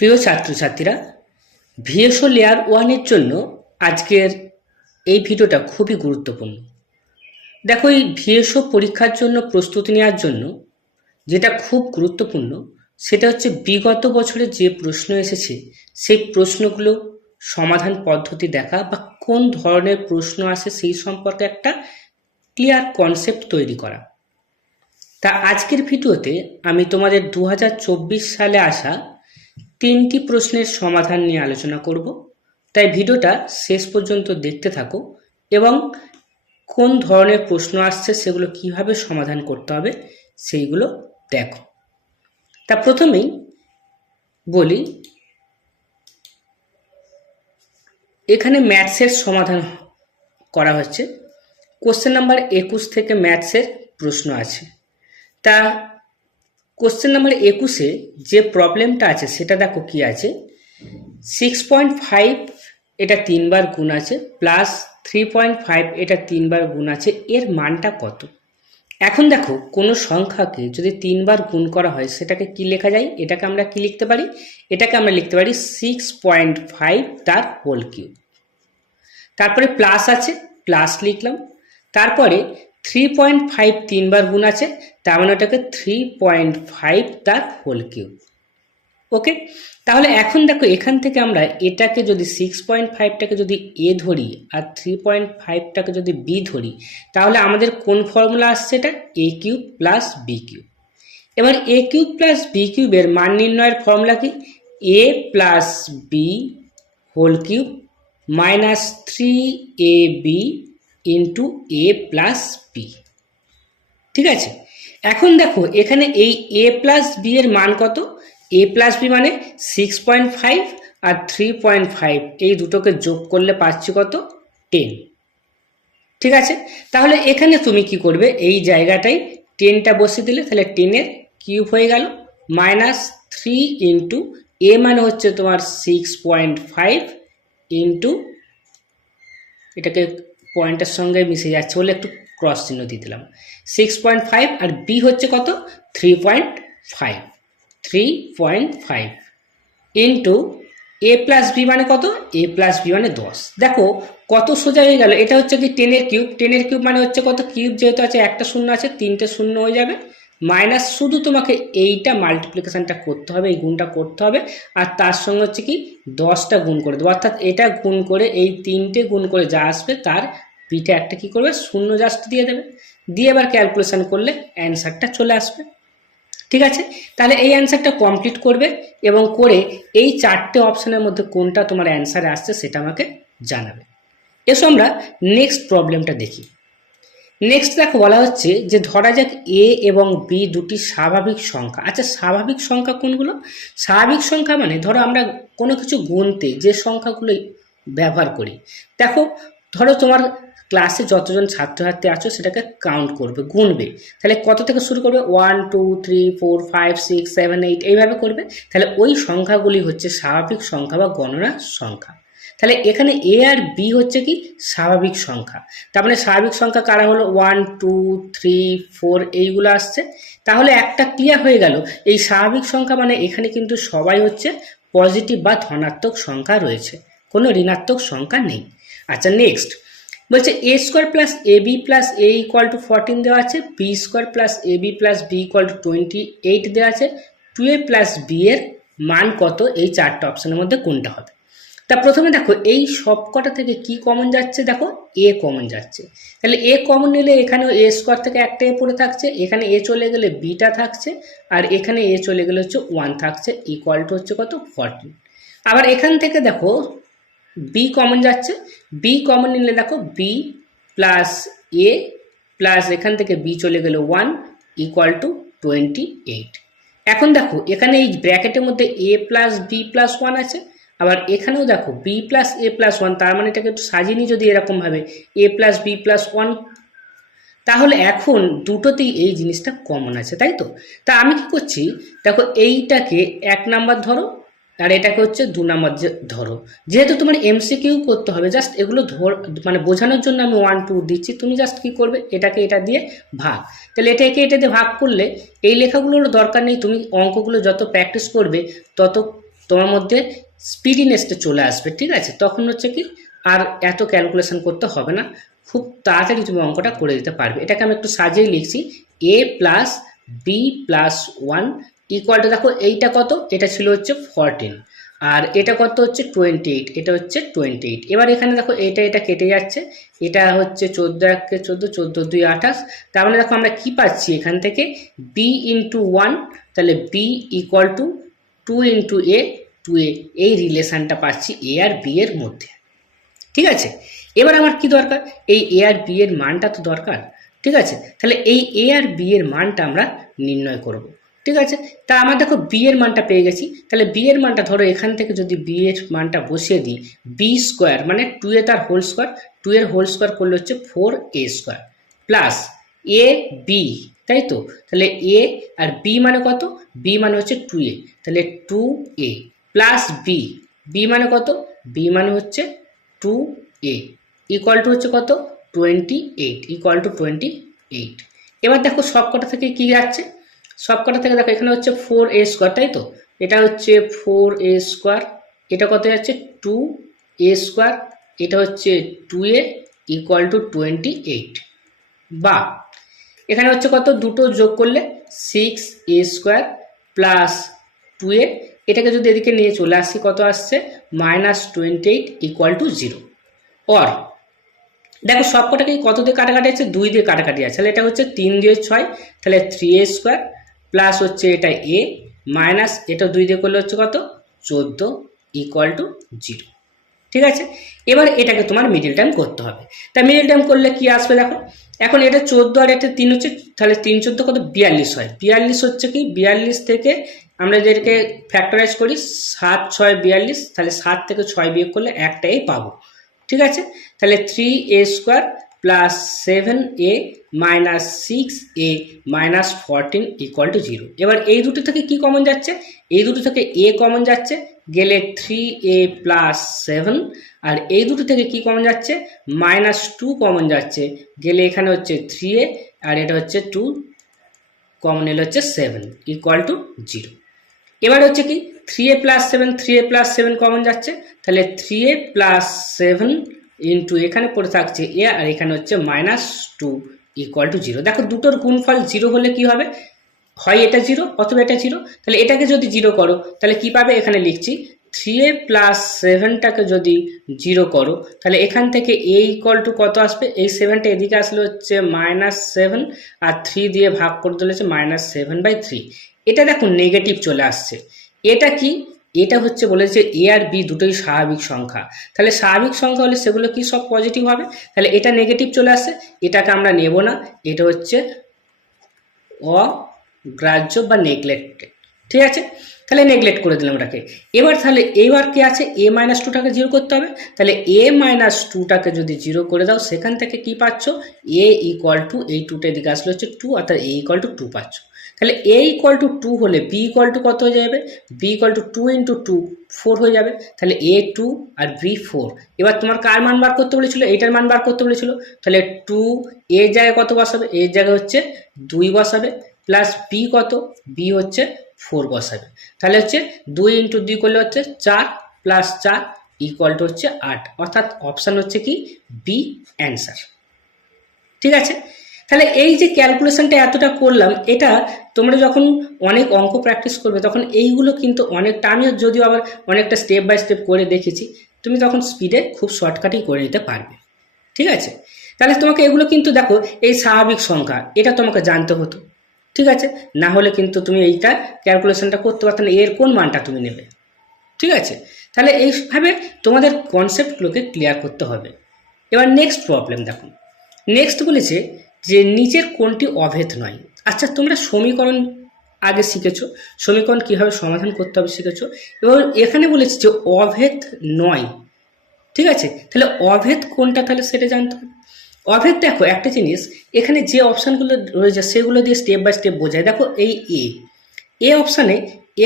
প্রিয় ছাত্রছাত্রীরা, ভিএসও লেয়ার ওয়ানের জন্য আজকের এই ভিডিওটা খুবই গুরুত্বপূর্ণ। দেখো, এই ভিএসও পরীক্ষার জন্য প্রস্তুতি নেওয়ার জন্য যেটা খুব গুরুত্বপূর্ণ সেটা হচ্ছে বিগত বছরে যে প্রশ্ন এসেছে সেই প্রশ্নগুলো সমাধান পদ্ধতি দেখা বা কোন ধরনের প্রশ্ন আসে সেই সম্পর্কে একটা ক্লিয়ার কনসেপ্ট তৈরি করা। তা আজকের ভিডিওতে আমি তোমাদের 2024 সালে আসা 3টি প্রশ্নের সমাধান নিয়ে আলোচনা করব। তাই ভিডিওটা শেষ পর্যন্ত দেখতে থাকো এবং কোন ধরনের প্রশ্ন আসছে সেগুলো কিভাবে সমাধান করতে হবে সেইগুলো দেখো। তা প্রথমেই বলি, এখানে ম্যাথসের সমাধান করা হচ্ছে। কোশ্চেন নাম্বার 21 থেকে ম্যাথসের প্রশ্ন আছে। তা কোশ্চেন নাম্বার 21-এ যে প্রবলেমটা আছে সেটা দেখো কি আছে। 6.5 এটা 3 বার গুণ আছে, প্লাস 3.5 এটা 3 বার গুণ আছে, এর মানটা কত? এখন দেখো, কোনো সংখ্যাকে যদি 3 বার গুণ করা হয় সেটাকে কি লেখা যায়? এটাকে আমরা কি লিখতে পারি? এটাকে আমরা লিখতে পারি 6.5 তার হোল কিউব। তারপরে প্লাস আছে, প্লাস লিখলাম। তারপরে 3.5 3 বার গুণ আছে, তার মানে ওটাকে 3.5 তার হোল কিউব। ওকে, তাহলে এখন দেখো, এখান থেকে আমরা এটাকে যদি 6.5টাকে যদি এ ধরি আর 3.5টাকে যদি বি ধরি, তাহলে আমাদের কোন ফর্মুলা আসছে? এটা এ কিউব প্লাস বি কিউব। এবার এ কিউব প্লাস বি কিউবের মান নির্ণয়ের ফর্মুলা কি? A plus B whole cube minus 3ab into A plus B. ঠিক আছে, এখন দেখো এখানে এই এ প্লাস বি এর মান কত? এ প্লাস বি মানে 6.5 আর 3.5, এই দুটোকে যোগ করলে পাচ্ছি কত? 10। ঠিক আছে, তাহলে এখানে তুমি কি করবে? এই জায়গাটাই 10টা বসিয়ে দিলে, তাহলে 10-এর কিউব হয়ে গেল, মাইনাস 3 ইন্টু এ মানে হচ্ছে তোমার 6.5 ইন্টু, এটাকে পয়েন্টের সঙ্গে মিশে যাচ্ছে বলে একটু ক্রস চিহ্ন দিয়ে দিলাম, 6.5 আর বি হচ্ছে কত? 3.5 ইন্টু এ প্লাস বি মানে কত? এ প্লাস বি মানে 10। দেখো কত সোজা হয়ে গেল। এটা হচ্ছে কি 10-এর কিউব। 10-এর কিউব মানে হচ্ছে কত? কিউব যেহেতু আছে একটা শূন্য আছে, 3টে শূন্য হয়ে যাবে, মাইনাস শুধু তোমাকে এইটা মাল্টিপ্লিকেশনটা করতে হবে, এই গুণটা করতে হবে, আর তার সঙ্গে হচ্ছে কি 10টা গুণ করে দেবো, অর্থাৎ এটা গুণ করে এই 3টে গুণ করে যা আসবে তার পিঠে একটা কি করবে? শূন্য জাস্ট দিয়ে দেবে, দিয়ে এবার ক্যালকুলেশন করলে অ্যান্সারটা চলে আসবে। ঠিক আছে, তাহলে এই অ্যান্সারটা কমপ্লিট করবে এবং করে এই 4টে অপশানের মধ্যে কোনটা তোমার অ্যান্সারে আসছে সেটা আমাকে জানাবে। এসো আমরা নেক্সট প্রবলেমটা দেখি। নেক্সট দেখো, বলা হচ্ছে যে ধরা যাক এ এবং বি দুটি স্বাভাবিক সংখ্যা। আচ্ছা, স্বাভাবিক সংখ্যা কোনগুলো? স্বাভাবিক সংখ্যা মানে ধরো আমরা কোনো কিছু গুনতে যে সংখ্যাগুলো ব্যবহার করি। দেখো, ধরো তোমার ক্লাসে যতজন ছাত্রছাত্রী আছো সেটাকে কাউন্ট করবে, গুনবে। তাহলে কত থেকে শুরু করবে? 1 2 3 4 5 6 7 8 এইভাবে করবে। তাহলে ওই সংখ্যাগুলি হচ্ছে স্বাভাবিক সংখ্যা বা গণনা সংখ্যা। তাহলে এখানে এ আর বি হচ্ছে কি? স্বাভাবিক সংখ্যা। তার মানে স্বাভাবিক সংখ্যা কারা হলো? 1 2 3 4 এইগুলো আসছে। তাহলে একটা ক্লিয়ার হয়ে গেল, এই স্বাভাবিক সংখ্যা মানে এখানে কিন্তু সবাই হচ্ছে পজিটিভ বা ধনাত্মক সংখ্যা রয়েছে, কোনো ঋণাত্মক সংখ্যা নেই। আচ্ছা, নেক্সট বলছে A square plus A B plus A equal to 14 দেওয়া আছে, B square plus A B plus B equal to 28 দেওয়া আছে, 2a প্লাস বি এর মান কত? এই 4টে অপশনের মধ্যে কোনটা হবে? তা প্রথমে দেখো, এই সবকটা থেকে কি কমন যাচ্ছে? দেখো, এ কমন যাচ্ছে। তাহলে এ কমন নিলে এখানে এ স্কোয়ার থেকে একটা এ পড়ে থাকছে, এখানে এ চলে গেলে বিটা থাকছে, আর এখানে এ চলে গেলে হচ্ছে 1 থাকছে, ইকুয়াল টু হচ্ছে কত? 14। আবার এখান থেকে দেখো বি কমন যাচ্ছে, বি কমন নিলে দেখো বি প্লাস এ প্লাস এখান থেকে বি চলে গেল 1 ইকুয়াল টু 28। এখন দেখো এখানে এই ব্র্যাকেটের মধ্যে এ প্লাস বি প্লাস 1 আছে, আবার এখানেও দেখো বি প্লাস এ প্লাস 1, তার মানে এটাকে একটু সাজিয়ে নিই যদি এরকমভাবে এ প্লাস বি প্লাস 1, তাহলে এখন দুটোতেই এই জিনিসটা কমন আছে, তাই তো? তা আমি কি করছি, দেখো এইটাকে 1 নাম্বার ধরো আর এটাকে হচ্ছে 2 নাম্বার ধরো। যেহেতু তোমার এমসিকিউ করতে হবে, জাস্ট এগুলো মানে বোঝানোর জন্য আমি 1 2 দিচ্ছি, তুমি জাস্ট কি করবে? এটাকে এটা দিয়ে ভাগ। তাহলে এটাকে এটা দিয়ে ভাগ করলে এই লেখাগুলোর দরকার নেই, তুমি অঙ্কগুলো যত প্র্যাকটিস করবে তত তোমার মধ্যে স্পিডিনেসটা চলে আসবে, ঠিক আছে? তখন হচ্ছে কি আর এত ক্যালকুলেশন করতে হবে না, খুব তাড়াতাড়ি তুমি অঙ্কটা করে দিতে পারবে। এটাকে আমি একটু সাজিয়ে লিখছি, a plus B plus one equal to, দেখো এইটা কত, এটা ছিল হচ্ছে 14 আর এটা কত হচ্ছে 28, এটা হচ্ছে 28। এবার এখানে দেখো এটা কেটে যাচ্ছে, এটা হচ্ছে 14 1 14, 14 2 28। তার মানে দেখো আমরা কি পাচ্ছি এখান থেকে, বি ইন্টু ওয়ান, তাহলে B equal to 2 into A 2a, এই রিলেশনটা পাচ্ছি এ আর বি এর মধ্যে, ঠিক আছে? এবার আমার কি দরকার, এই এ আর বি এর মানটা তো দরকার, ঠিক আছে? তাহলে এই এ আর বি এর মানটা আমরা নির্ণয় করব, ঠিক আছে? তা আমরা দেখো বি এর মানটা পেয়ে গেছি, তাহলে বি এর মানটা ধরো এখান থেকে যদি বি এর মানটা বসিয়ে দিই, বি স্কোয়ার মানে 2a তার হোল স্কোয়ার, 2 এর হোল স্কোয়ার করলে হচ্ছে 4a square plus A B, তাই তো? তাহলে এ আর বি মানে কত, বি মানে হচ্ছে 2a, তাহলে 2a প্লাস বি, বি মানে কত, বি মানে হচ্ছে 2a ইকুয়াল টু হচ্ছে কত, 28, ইকুয়াল টু 28। এবার দেখো সবকটা থেকে কি যাচ্ছে, সবকটা থেকে দেখো এখানে হচ্ছে 4a স্কোয়ার, তাই তো? এটা হচ্ছে 4a স্কোয়ার, এটা কত যাচ্ছে 2a স্কোয়ার, এটা হচ্ছে 2a ইকুয়াল টু 28, বা এখানে হচ্ছে কত, দুটো যোগ করলে 6a স্কোয়ার প্লাস 2a, এটাকে যদি এদিকে নিয়ে চলে আসি কত আসছে, -28 ইকুয়াল টু 0। অর দেখো সবকটাকে কত দিয়ে কাটাকাটি আছে, 2 দিয়ে কাটাকাটি আছে, তাহলে এটা হচ্ছে 3 দিয়ে 6, তাহলে 3a স্কোয়ার প্লাস হচ্ছে এটা a মাইনাস এটা 2 দিয়ে করলে হচ্ছে কত, 14 ইকুয়াল টু 0, ঠিক আছে? এবার এটাকে তোমার মিডিল টার্ম করতে হবে। তা মিডিল টার্ম করলে কি আসবে দেখো, এখন এটা 14 আর এটা 3 হচ্ছে, তাহলে 3 14 কত, 42 হয়। 42 হচ্ছে কি, 42 থেকে আমরা যেটাকে ফ্যাক্টরাইজ করি 7 6 42, তাহলে 7 থেকে 6 বিয়োগ করলে একটাই পাবো, ঠিক আছে? তাহলে 3a square plus 7a minus 6a minus 14 equal to 0। এবার এই দুটো থেকে কি কমন যাচ্ছে, এই দুটো থেকে a কমন যাচ্ছে, গেলে 3a প্লাস 7, আর এই দুটো থেকে কি কমন যাচ্ছে, -2 কমন যাচ্ছে, গেলে এখানে হচ্ছে 3a আর এটা হচ্ছে 2 কমন এলে হচ্ছে 7 ইকুয়াল টু 0। এবার হচ্ছে কি 3a plus 7, 3a plus 7 common যাচ্ছে, তাহলে 3a প্লাস 7 ইন্টু এখানে পড়ে থাকছে a আর এখানে হচ্ছে -2 ইকুয়াল টু 0। দেখো দুটোর গুণফল 0 হলে কি হবে, হয় এটা 0 অথবা এটা 0, তাহলে এটাকে যদি 0 করো তাহলে কি পাবে, এখানে লিখছি 3a প্লাস 7টাকে যদি 0 করো তাহলে এখান থেকে a ইকুয়াল টু কত আসবে, এই 7টা এদিকে আসলে হচ্ছে -7 আর 3 দিয়ে ভাগ করে দিলে হচ্ছে -7/3। এটা দেখো নেগেটিভ চলে আসছে, এটা কি, এটা হচ্ছে বলেছে এ আর বি দুটোই স্বাভাবিক সংখ্যা, তাহলে স্বাভাবিক সংখ্যা হলে সেগুলো কি সব পজিটিভ হবে, তাহলে এটা নেগেটিভ চলে আসছে, এটাকে আমরা নেব না, এটা হচ্ছে অগ্রাহ্য বা নেগলেক্টেড, ঠিক আছে? তাহলে নেগলেক্ট করে দিলাম ওটাকে। এবার তাহলে এইবার কি আছে, a-2টাকে 0 করতে হবে, তাহলে a-2টাকে যদি 0 করে দাও সেখান থেকে কি পাচ্ছ, a ইকুয়াল টু, এই 2টা এদিকে আসলে হচ্ছে 2, অর্থাৎ a ইকুয়াল টু 2 পাচ্ছ। তাহলে a ইকুয়াল টু 2 হলে b ইকুয়াল টু কত হয়ে যাবে, b ইকুয়াল টু 2 ইন্টু 2 4 হয়ে যাবে, তাহলে a 2 আর b 4। এবার তোমার কার মান বার করতে বলেছিল, এইটার মান বার করতে বলেছিল, তাহলে 2 এর জায়গায় কত বসাবে, এর জায়গায় হচ্ছে 2 বসাবে, প্লাস বি কত, বি হচ্ছে 4 বসাবে, তাহলে হচ্ছে 2 ইন্টু 2 করলে হচ্ছে 4 প্লাস 4 ইকুয়াল টু হচ্ছে 8, অর্থাৎ অপশান হচ্ছে কি বি অ্যান্সার, ঠিক আছে? তাহলে এই যে ক্যালকুলেশনটা এতটা করলাম, এটা তোমরা যখন অনেক অঙ্ক প্র্যাকটিস করবে তখন এইগুলো কিন্তু অনেকটা, আমিও যদিও আবার অনেকটা স্টেপ বাই স্টেপ করে দেখেছি, তুমি তখন স্পিডে খুব শর্টকাটেই করে নিতে পারবে, ঠিক আছে? তাহলে তোমাকে এগুলো কিন্তু দেখো, এই স্বাভাবিক সংখ্যা এটা তোমাকে জানতে হতো, ঠিক আছে? না হলে কিন্তু তুমি এইটা ক্যালকুলেশনটা করতে পারতো না, এর কোন মানটা তুমি নেবে, ঠিক আছে? তাহলে এইভাবে তোমাদের কনসেপ্টগুলোকে ক্লিয়ার করতে হবে। এবার নেক্সট প্রবলেম দেখো, নেক্সট বলেছে যে নিচের কোনটি অভেদ নয়। আচ্ছা তোমরা সমীকরণ আগে শিখেছো, সমীকরণ কীভাবে সমাধান করতে হবে শিখেছো, এবং এখানে বলেছে যে অভেদ নয়, ঠিক আছে? তাহলে অভেদ কোনটা, তাহলে সেটা জানতে হবে। অভেদ দেখো একটা জিনিস, এখানে যে অপশানগুলো রয়েছে সেগুলো দিয়ে স্টেপ বাই স্টেপ বোঝায়। দেখো এই এ অপশানে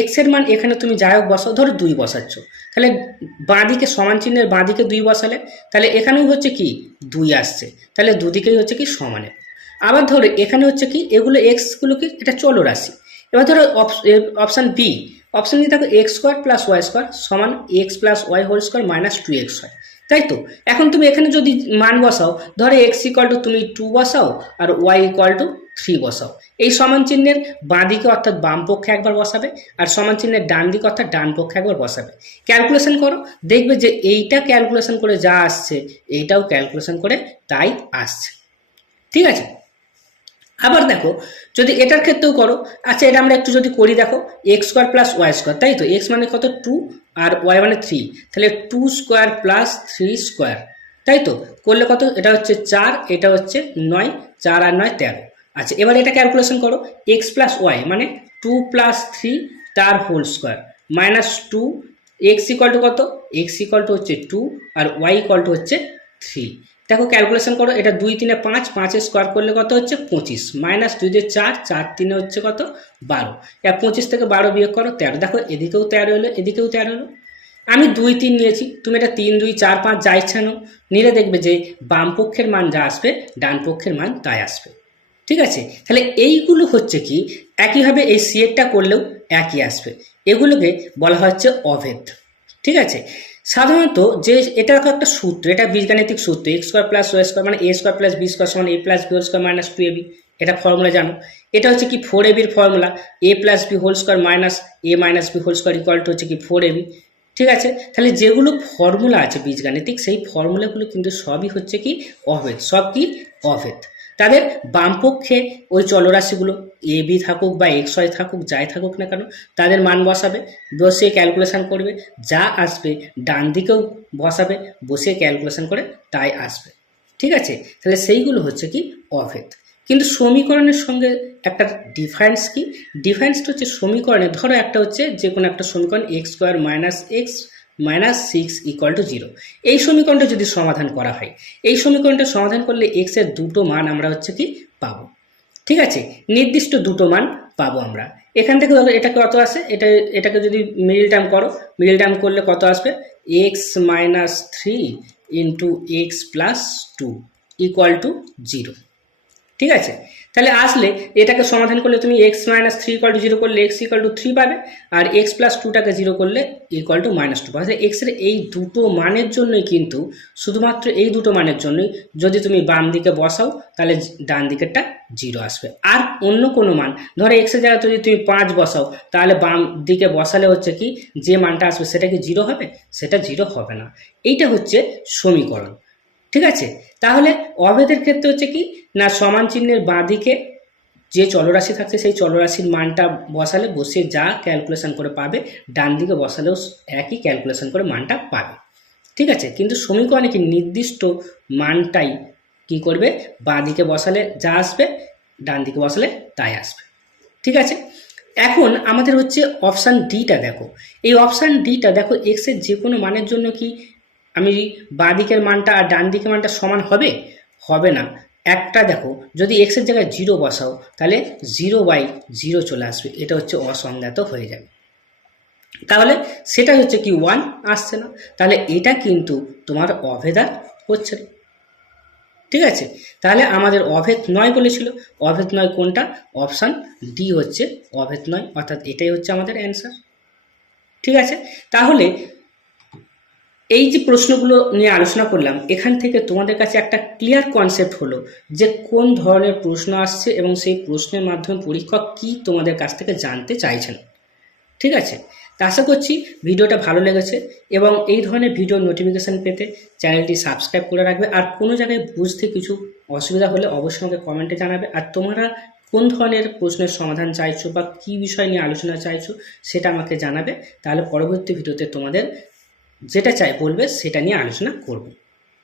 এক্স এর মান এখানে তুমি যাই হোক বসাও, ধরো 2 বসাচ্ছ, তাহলে বাঁদিকে সমান চিহ্নের বাঁদিকে 2 বসালে তাহলে এখানেও হচ্ছে কি 2 আসছে, তাহলে দুদিকেই হচ্ছে কি সমানে। আবার ধরো এখানে হচ্ছে কি এগুলো এক্সগুলো কি এটা চলরাশি। এবার ধরো অপশান বি, অপশন দিয়ে দেখো X square plus Y square সমান X plus Y whole square minus 2x হয়, তাই তো? এখন তুমি এখানে যদি মান বসাও, ধরো এক্স ইকুয়াল টু তুমি 2 বসাও আর ওয়াই ইকুয়াল টু 3 বসাও। এই সমান চিহ্নের বাঁ দিকে অর্থাৎ বাম পক্ষে একবার বসাবে আর সমান চিহ্নের ডান দিকে অর্থাৎ ডান পক্ষে একবার বসাবে। ক্যালকুলেশন করো, দেখবে যে এইটা ক্যালকুলেশন করে যা আসছে এইটাও ক্যালকুলেশন করে তাই আসছে। ঠিক আছে, আবার দেখো যদি এটার ক্ষেত্রেও করো, আচ্ছা এটা আমরা একটু যদি করি, দেখো X square plus Y square, তাই তো? এক্স মানে কত 2 আর ওয়াই মানে 3, তাহলে 2 স্কোয়ার প্লাস 3 স্কোয়ার, তাই তো? করলে কত? এটা হচ্ছে 4, এটা হচ্ছে 9, 4 আর 9 13। আচ্ছা এবার এটা ক্যালকুলেশন করো, এক্স প্লাস ওয়াই মানে 2 প্লাস 3 তার whole square minus 2, X equal to কত? এক্স ইকুয়াল টু হচ্ছে 2 আর ওয়াই ইকুয়াল টু হচ্ছে 3। দেখো ক্যালকুলেশন করো, এটা 2 3 5, 5 স্কোয়ার করলে কত হচ্ছে 25, মাইনাস 2 দিয়ে 4, 4 3 হচ্ছে কত 12, 25 থেকে 12 বিয়োগ করো 13। দেখো এদিকেও 13 হলো এদিকেও 13 হলো। আমি 2 3 নিয়েছি, তুমি এটা 3 2 4 5 যা ইচ্ছা নাও, নিলে দেখবে যে বাম পক্ষের মান যা আসবে ডান পক্ষের মান তাই আসবে। ঠিক আছে, তাহলে এইগুলো হচ্ছে কি একইভাবে এই সিএরটা করলেও একই আসবে, এগুলোকে বলা হচ্ছে অভেদ। ঠিক আছে, সাধারণত যে এটা একটা সূত্র, এটা বীজগাণিতিক সূত্র, X square plus Y square মানে A square plus B square সমান A plus B whole square minus 2ab, এটা ফর্মুলা জানো। এটা হচ্ছে কি 4ab formula, A plus B whole square minus A minus B whole square equal to হচ্ছে কি 4ab। ঠিক আছে, তাহলে যেগুলো ফর্মুলা আছে বীজগাণিতিক সেই ফর্মুলাগুলো কিন্তু সবই হচ্ছে কি অভেদ, সব কি অভেদ। তাদের বামপক্ষে ওই চলরাশিগুলো এ বি থাকুক বা এক্স ওয়াই থাকুক যাই থাকুক না কেন তাদের মান বসাবে, বসে ক্যালকুলেশন করবে, যা আসবে ডান দিকেও বসাবে, বসে ক্যালকুলেশন করে তাই আসবে। ঠিক আছে, তাহলে সেইগুলো হচ্ছে কি অভেদ। কিন্তু সমীকরণের সঙ্গে একটা ডিফারেন্স কি, ডিফারেন্সটা হচ্ছে সমীকরণে ধরো একটা হচ্ছে যে কোনো একটা সমীকরণ x square minus x minus 6 equal to 0, এই সমীকরণটা যদি সমাধান করা হয়, এই সমীকরণটা সমাধান করলে এক্স এর দুটো মান আমরা হচ্ছে কি পাবো। ঠিক আছে, নির্দিষ্ট দুটো মান পাবো আমরা। এখান থেকে ধরো এটা কত আসে, এটাকে যদি মিডল টার্ম করো, মিডল টার্ম করলে কত আসবে x minus 3 into x plus 2 equal to 0। ঠিক আছে, তাহলে আসলে এটাকে সমাধান করলে তুমি এক্স মাইনাস 3 ইকুয়াল টু 0 করলে এক্স ইকুয়াল টু 3 পাবে, আর এক্স প্লাস 2টাকে 0 করলে ইকুয়াল টু মাইনাস 2 পাবে। এক্স এর এই দুটো মানের জন্যই কিন্তু, শুধুমাত্র এই দুটো মানের জন্যই যদি তুমি বাম দিকে বসাও তাহলে ডান দিকেরটা 0 আসবে। আর অন্য কোনো মান ধরো এক্সের জায়গায় যদি তুমি 5 বসাও তাহলে বাম দিকে বসালে হচ্ছে কি যে মানটা আসবে সেটা কি 0 হবে? সেটা 0 হবে না। এইটা হচ্ছে সমীকরণ। ঠিক আছে, তাহলে অভেদের ক্ষেত্রে হচ্ছে কি না সমান চিহ্নের বাঁ দিকে যে চলরাশি থাকছে সেই চলরাশির মানটা বসালে বসে যা ক্যালকুলেশন করে পাবে ডান দিকে বসালেও একই ক্যালকুলেশন করে মানটা পাবে। ঠিক আছে, কিন্তু সমীকরণে কি নির্দিষ্ট মানটাই কি করবে বাঁ দিকে বসালে যা আসবে ডান দিকে বসালে তাই আসবে। ঠিক আছে, এখন আমাদের হচ্ছে অপশান ডিটা দেখো, এই অপশান ডিটা দেখো এক্সের যে কোনো মানের জন্য কি আমি বাঁ দিকের মানটা আর ডান দিকের মানটা সমান হবে? হবে না। একটা দেখো যদি এক্সের জায়গায় 0 বসাও তাহলে 0/0 চলে আসবে, এটা হচ্ছে অসংজ্ঞাত হয়ে যাবে, তাহলে সেটা হচ্ছে কি 1 আসছে না, তাহলে এটা কিন্তু তোমার অভেদ আর হচ্ছে না। ঠিক আছে, তাহলে আমাদের অভেদ নয় বলেছিল, অভেদ নয় কোনটা? অপশান ডি হচ্ছে অভেদ নয়, অর্থাৎ এটাই হচ্ছে আমাদের অ্যান্সার। ঠিক আছে, তাহলে এই যে প্রশ্নগুলো নিয়ে আলোচনা করলাম এখান থেকে তোমাদের কাছে একটা ক্লিয়ার কনসেপ্ট হলো যে কোন ধরনের প্রশ্ন আসছে এবং সেই প্রশ্নের মাধ্যমে পরীক্ষক কি তোমাদের কাছ থেকে জানতে চাইছেন। ঠিক আছে, তা আশা করছি ভিডিওটা ভালো লেগেছে এবং এই ধরনের ভিডিও নোটিফিকেশান পেতে চ্যানেলটি সাবস্ক্রাইব করে রাখবে। আর কোনো জায়গায় বুঝতে কিছু অসুবিধা হলে অবশ্যই আমাকে কমেন্টে জানাবে। আর তোমরা কোন ধরনের প্রশ্নের সমাধান চাইছো বা কী বিষয় নিয়ে আলোচনা চাইছো সেটা আমাকে জানাবে, তাহলে পরবর্তী ভিডিওতে তোমাদের যেটা চাই বলবে সেটা নিয়ে আলোচনা করব।